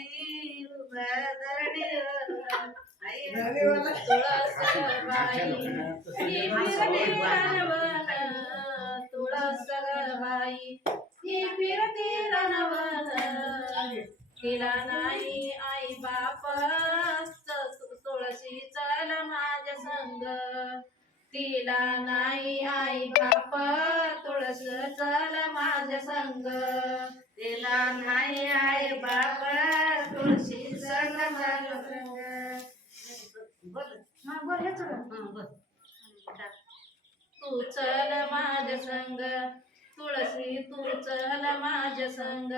बाई उभ्या धरणीवर आई तुळस बाई ही फिरती रानवन तुळस बाई ही फिरती रानवन तिला नाही आई बाप तुळशी चल माझ्या संग तिला नाही आई बाप तुळस चल माझ्या संग तिला नाही आई बाप तुळशी चल माझ्या संग तू चल माझ्या संग तुळशी तू चल माझ्या संग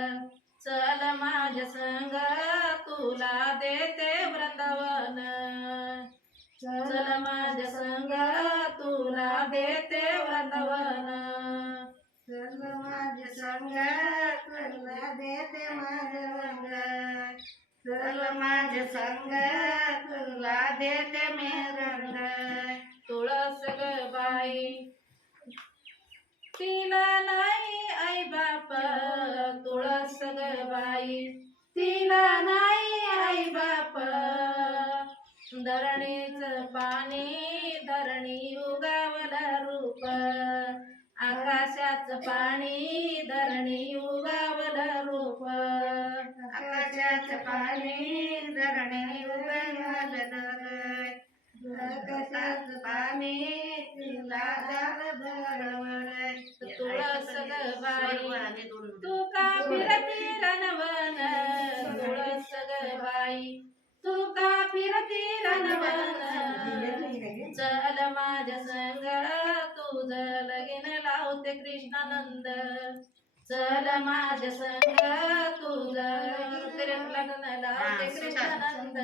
चल माझ्या संग तुला देते वृंदावन चल माझ्या संग तुला देते वृंदावन चल माझ्या संग तुला देते माझं रंग चल माझ्या संग तुला देते मी रंग तुळस ग बाई तिला नाही आई बाप तुळस ग बाई तिला नाही आई बाप धरणीच पाणी धरणी उगावला रूप आकाशाच पाणी धरणी उगावला रूप आकाशाच पाणी धरणी उगावला आकाशाच पाणी तिला तुळस ग बाई तू का फिरती रनवन तुळस ग बाई तू का फिरती रनवन चल माझ्या संग तुझं लगीन लावते कृष्णानंद चल माझ्या संग तुझं लग्न लावते कृष्णानंद